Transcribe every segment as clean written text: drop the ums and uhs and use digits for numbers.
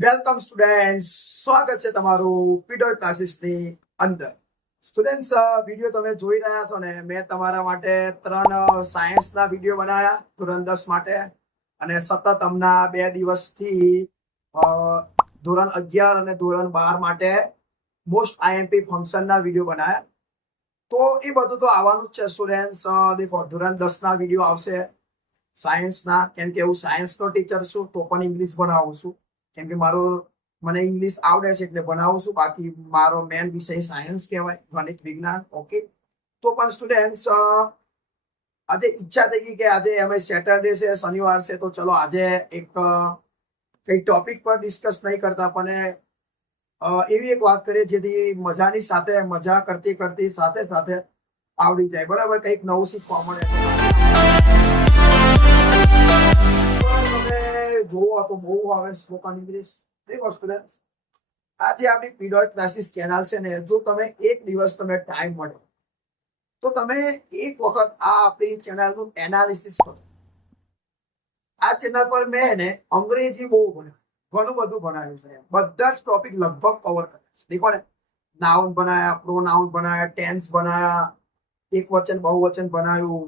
Welcome students, સ્વાગત છે તમારું પીડર ક્લાસીસની અંદર. સ્ટુડન્ટ્સ, વિડીયો તમે જોઈ રહ્યા છો ને, મેં તમારા માટે 3 સાયન્સના વિડીયો બનાવ્યા ધોરણ 10 માટે, અને સતત હમણાં 2 દિવસથી ધોરણ 11 અને ધોરણ 12 માટે મોસ્ટ આઈએમપી ફંક્શનના વિડીયો બનાવ્યા. તો એ બધું તો આવવાનું જ છે સ્ટુડન્ટ્સ. દેખો, ધોરણ 10ના વિડીયો આવશે સાયન્સના, કેમ કે હું સાયન્સનો ટીચર છું તો પણ ઇંગ્લિશ ભણાવું છું, કેમ કે મને ઇંગ્લિશ આવડે છે એટલે ભણાવું છું. બાકી મારો મેન વિષય સાયન્સ કહેવાય, ગણિત વિજ્ઞાન. ઓકે, તો પણ સ્ટુડન્ટ્સ, આજે ઈચ્છા થઈ ગઈ કે આજે અમે સેટરડે છે, શનિવાર છે, તો ચલો આજે એક કઈ ટોપિક પર ડિસ્કસ નહીં કરતા પણ એવી એક વાત કરીએ જેથી મજાની સાથે મજા કરતી કરતી સાથે સાથે આવડી જાય. બરાબર, કંઈક નવું શીખવા મળે. જોવો તો બહુ આવે સ્પોકન ઇંગ્લિશ. દેખો સ્ટુડન્ટ, આ જે આપણી પીડોટ ક્લાસીસ ચેનલ છે ને, જો તમે એક દિવસ તમે ટાઈમ મળે તો તમે એક વખત આ આપણી ચેનલનું એનાલિસિસ કરો. આ ચેનલ પર મેં ને અંગ્રેજી બહુ ભણ્યું, ઘણું બધું ભણાવ્યું છે. બધા જ ટોપિક લગભગ કવર કરે છે. દેખો ને, નાઉન બનાયા, પ્રોનાઉન બનાયા, ટેન્સ બનાયા, એક વચન બહુવચન બનાવ્યું,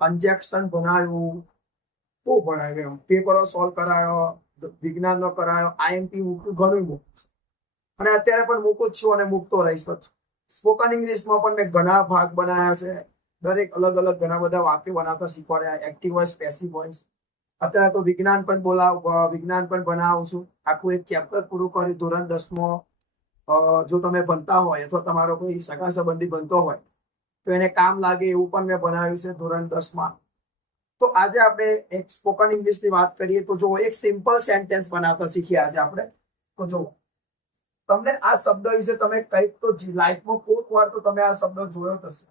કન્જેક્શન બનાવ્યું, બહુ ભણાવ્યું. એમ પેપરો સોલ્વ કરાયો, વિજ્ઞાનનો કરાયો, આઈએમપી મૂક્યું, ઘણું મૂક્યું. અને અત્યારે પણ મૂકું જ છું અને મૂકતો રહીશ જ. સ્પોકન ઇંગ્લિશમાં પણ મેં ઘણા ભાગ બનાવ્યા છે. દરેક અલગ અલગ ઘણા બધા વાક્યો બનાવતા શીખવાડ્યા, એક્ટિવ વોઇસ, પેસિવ વોઇસ. અત્યારે તો વિજ્ઞાન પણ બનાવું છું. આખું એક ચેપ્ટર પૂરું કર્યું ધોરણ 10માં. જો તમે ભણતા હોય અથવા તમારો કોઈ સગા સંબંધી બનતો હોય તો એને કામ લાગે એવું પણ મેં બનાવ્યું છે ધોરણ 10માં. તો આજે આપણે એક સ્પોકન ઇંગ્લિશની વાત કરીએ તો જો એક સિમ્પલ સેન્ટેન્સ બનાવતા શીખીએ આજે આપણે. તો જો તમને આ શબ્દ વિશે તમે કંઈક તો લાઈફમાં કોઈક વાર તો તમે આ શબ્દ જોયો થશે.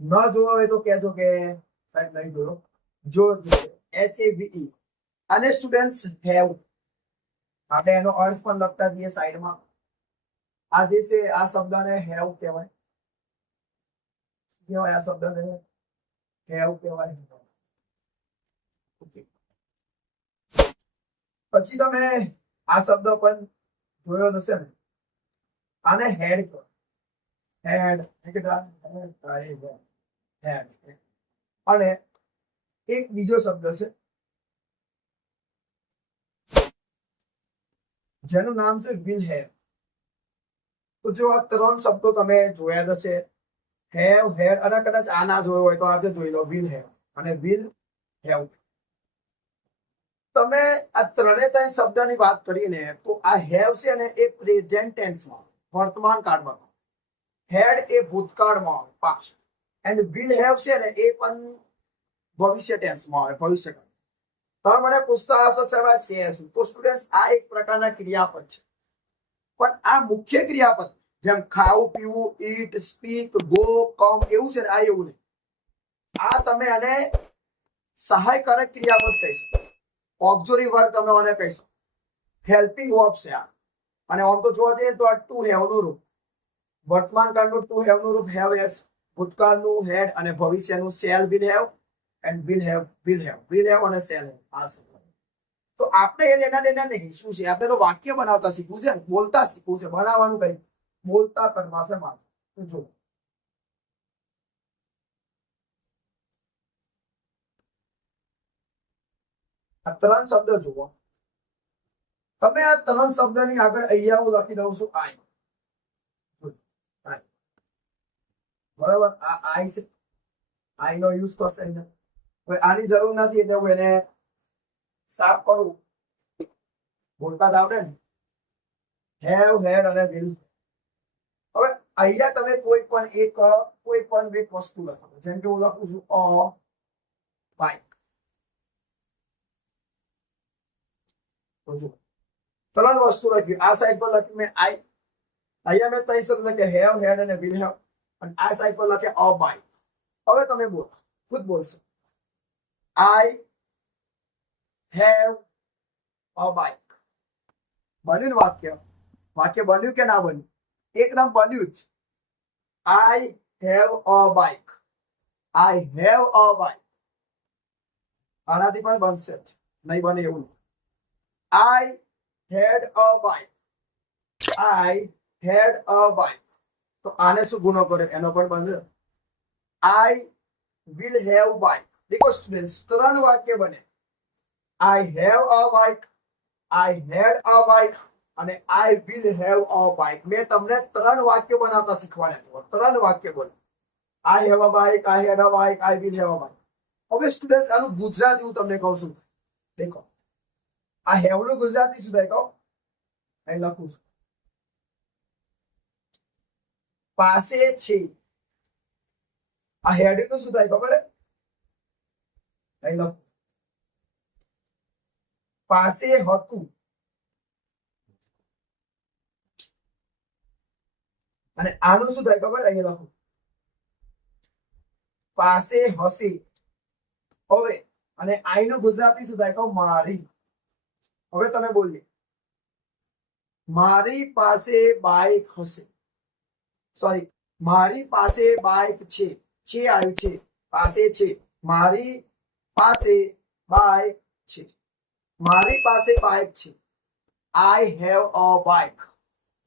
ન જોયો હોય તો કહેજો કે સાહેબ નહીં જોયો. જો HAVE અને સ્ટુડન્ટ્સ હેવ, આપણે એનો અર્થ પણ લખતા જઈએ સાઈડમાં. આ જે છે આ શબ્દને હેવ કહેવાય. આ શબ્દને હેવ કહેવાય. પછી તમે આ શબ્દ પણ જોયો હશે ને, આને હેડ કહો. હેડ. અને એક બીજો શબ્દ છે જેનું નામ છે વિલ હેવ. તો જો આ 3 શબ્દો તમે જોયા હશે, હેવ, હેડ, અને કદાચ આ ના જોયો હોય તો આજે જોઈ લો. વિલ હેવ અને વિલ હેવ. તમે આ 3 શબ્દની વાત કરીને તો આ હેવ છે ને એ પ્રેઝન્ટ ટેન્સમાં, વર્તમાન કાળમાં. હેડ એ ભૂતકાળમાં, પાસ્ટ. એન્ડ વિલ હેવ છે ને એ પણ ભવિષ્ય ટેન્સમાં આવે, ભવિષ્યકાળ. તમે મને પૂછતા હશો સાહેબ છે શું? તો સ્ટુડન્ટ, આ એક પ્રકારના ક્રિયાપદ છે. પણ આ મુખ્ય ક્રિયાપદ જેમ ખાવું, પીવું, ઈટ, સ્પીક, ગો, કમ એવું છે ને, આ એવું નહીં. આ તમે આને સહાયકારક ક્રિયાપદ કહી શકો. ઓક્ઝિલરી વર્બ તમે આને કહી શકો. હેલ્પિંગ વર્બ છે આ. અને આમ તો જોવા જઈએ તો આ ટુ હેવ નું રૂપ, વર્તમાન કાળનું ટુ હેવ નું રૂપ હેવ એસ, ભૂતકાળનું હેડ, અને ભવિષ્યનું shall will have, and will have અને શેલ હેવ. આ છે. તો આપણે એ લેના દેના નહીં. શું છે? આપણે તો વાક્ય બનાવતા શીખવું છે, બોલતા શીખવું છે. બનાવવાનું કઈ બોલતા કરવા છે માત્ર. જો આ 3 શબ્દ જુઓ. તમે આ 3 શબ્દની આગળ અહીંયા હું લખી દઉં છું આઈ. બરાબર, આ આઈ છે. આઈ નો યુઝ થશે અહીંયા. હવે આની જરૂર નથી એટલે હું એને સાફ કરું. બોલતા જ આવડે ને. હેવ, હેડ અને વિલ. હવે અહીંયા તમે કોઈ પણ એક વસ્તુ લખો. જેમ કે હું લખું છું અ બાઇક. તો જો 3 વસ્તુ લખી. આ સાઈડ પર લખી મેં આઈ. અહીંયા મેં 3 શબ્દ લખ્યા, હેવ, હેડ અને વિલ હેવ. અને આ સાઈડ પર લખે અ બાઇક. હવે તમે બોલો, ખુદ બોલશો. આઈ હેવ અ બાઇક. બન્યું ને વાક્ય? વાક્ય બન્યું કે ના બન્યું? એકદમ બન્યું જ. આઈ have a bike. I have a bike. આનાથી પણ બનશે જ, નહીં બને એવું. I had a bike. I had a bike. તો આને શું ગુનો કરે એનો પણ બંધ. I will have bike. देखो स्टूडेंट्स ત્રણ વાક્ય બને. I have a bike, I had a bike અને I will have a bike. મેં તમને ત્રણ વાક્ય બનાવતા શીખવાડ્યા. ત્રણ વાક્ય બોલ. I have a bike, I had a bike, I will have a bike. હવે સ્ટુડન્ટ્સ આનું ગુજરાતી હું તમને કહું છું. દેખો આ હેવ નું ગુજરાતી શું થાય કહો. અહીં લખું છું પાસે છે. આ હેડ નું શું થાય ખબર? અહીં લખું પાસે હતું અને આનું શું થાય ખબર? અહીં લખું પાસે હશે. હવે અને આઈ નું ગુજરાતી શું થાય કહો? મારી. હવે તમે બોલીએ મારી પાસે બાઇક હશે. સોરી, મારી પાસે બાઇક છે. છે આવ્યું છે, પાસે છે. મારી પાસે બાઇક છે. મારી પાસે બાઇક છે. I have a bike.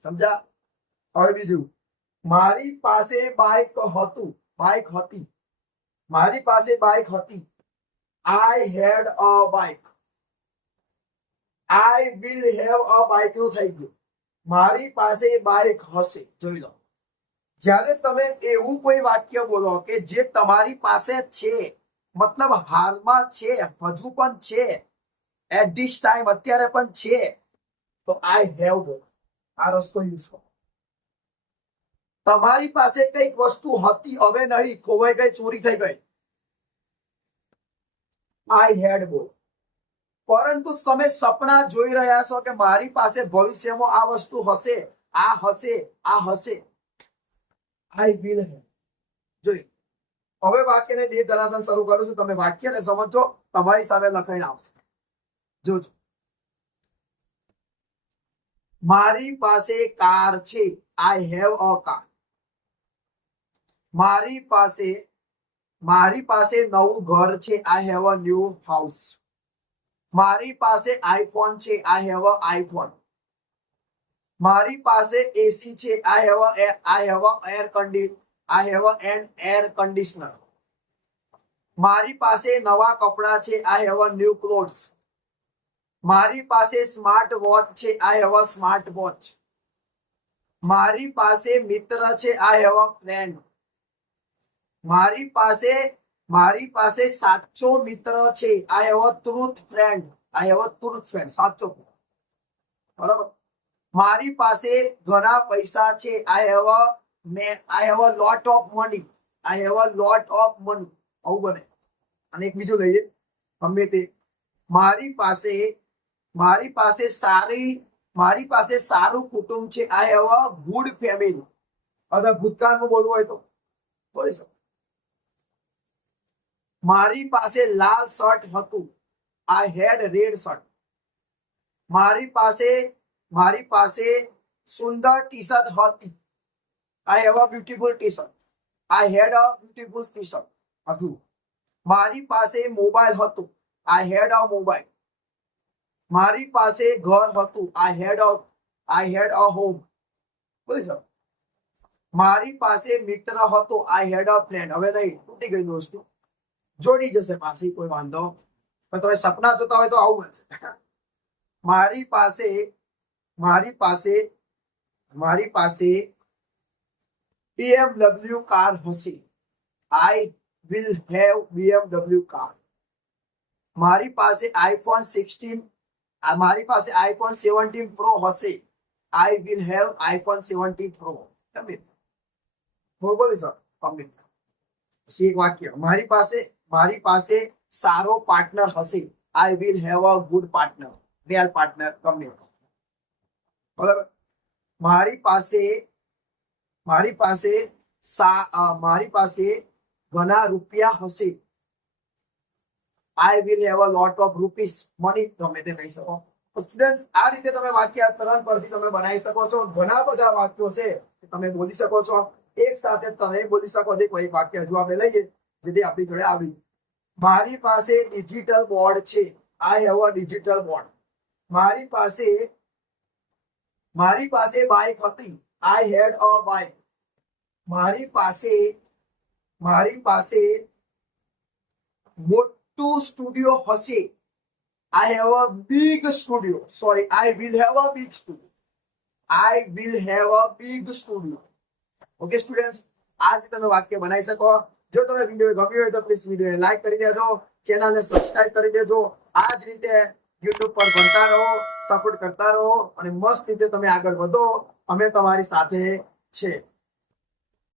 સમજા? હવે બીજું મારી પાસે બાઇક હતું. બાઇક હતી. મારી પાસે બાઇક હતી. I had a bike. I will have a bike નું થઈ ગયું. મારી પાસે બાઇક હશે. જોઈ લો, જ્યારે તમે એવું કોઈ વાક્ય બોલો કે જે તમારી પાસે છે, મતલબ હાલમાં છે, હજુ પણ છે, એટ ધીસ ટાઈમ અત્યારે પણ છે, તો આઈ હેવ બોલો. આ રસ્તો યુઝ કરો. તમારી પાસે કઈક વસ્તુ હતી, હવે નહીં, ખોવાઈ ગઈ, ચોરી થઈ ગઈ, I had બોલ. પરંતુ તમે સપના જોઈ રહ્યા છો કે મારી પાસે ભવિષ્યમાં આ વસ્તુ હશે, આ હશે, આ હશે. I will have. જોઈ હવે વાક્યને બે ધરાધન શરૂ કરું છું. તમે વાક્યને સમજો, તમારી સામે લખાઈને આવશે. જોજો, મારી પાસે કાર છે. I have a car. મારી પાસે નવું ઘર છે. I have a new house. મારી પાસે આઈફોન છે. I have a iPhone. મારી પાસે એસી છે. I have an air conditioner. મારી પાસે નવા કપડા છે. I have a new clothes. મારી પાસે સ્માર્ટ વોચ છે. I have a smart watch. મારી પાસે મિત્ર છે. I have a friend. મારી પાસે સાચો મિત્ર છે. I have a truth friend. I have a truth friend. સાચો. બરાબર. મારી પાસે ઘણા પૈસા છે. I have a lot of money. I have a lot of money. આવું બને. અને એક બીજું લઈએ, ગમે તે. મારી પાસે સારું કુટુંબ છે. I have a good family. અગર ભૂતકાળમાં બોલવું હોય તો બોલી શકો. મારી પાસે લાલ શર્ટ હતું. I had red shirt. મારી પાસે સુંદર ટી શર્ટ હતી. I have a beautiful t-shirt. I had a beautiful t-shirt. હતું. મારી પાસે મોબાઈલ હતું. I had a mobile. મારી પાસે ઘર હતું. I had a home. બોલી શકો. મારી પાસે મિત્ર હતો. I had a friend. હવે નહીં, તૂટી ગઈ દોસ્તો, જોડી જશે પાછી, કોઈ વાંધો. પણ તમે સપના જોતા હોય તો આવું બનશે. મારી પાસે BMW કાર હશે. I will have BMW car. મારી પાસે iPhone 17 Pro હશે. I will have iPhone 17 Pro. બોલી સર કમ્પ્લીટ. પછી એક વાક્ય, મારી પાસે સારો પાર્ટનર હશે. I will have a good partner. real partner. ગમે બરાબર. મારી પાસે ઘણા રૂપિયા હશે. I will have a lot of rupees. money. ગમે તે કહી શકો. સ્ટુડન્ટ્સ, આ રીતે તમે વાક્ય ત્રણ પરથી તમે બનાવી શકો છો. ઘણા બધા વાક્યો છે તમે બોલી શકો છો. એક સાથે તમે બોલી શકો. દેખો એક વાક્ય હજુ આપણે લઈએ, જેથી આપણી જોડે આવી. મારી પાસે ડિજિટલ બોર્ડ છે. I have a digital board. મારી પાસે બાઇક હતી. આઈ હેડ અ બાઇક. મારી પાસે મોટું સ્ટુડિયો હશે. આઈ have a big studio. Sorry, I will have a big studio. I will have a big studio. Okay students, આ રીતે તમે વાક્ય બનાવી શકો. જો તમે વિડીયો ગમ્યો હોય તો પ્લીઝ વિડીયોને લાઈક કરી દેજો, ચેનલને સબસ્ક્રાઇબ કરી દેજો. આ જ રીતે યુટ્યુબ પર ભણતા રહો, સપોર્ટ કરતા રહો અને મસ્ત રીતે તમે આગળ વધો. અમે તમારી સાથે છે.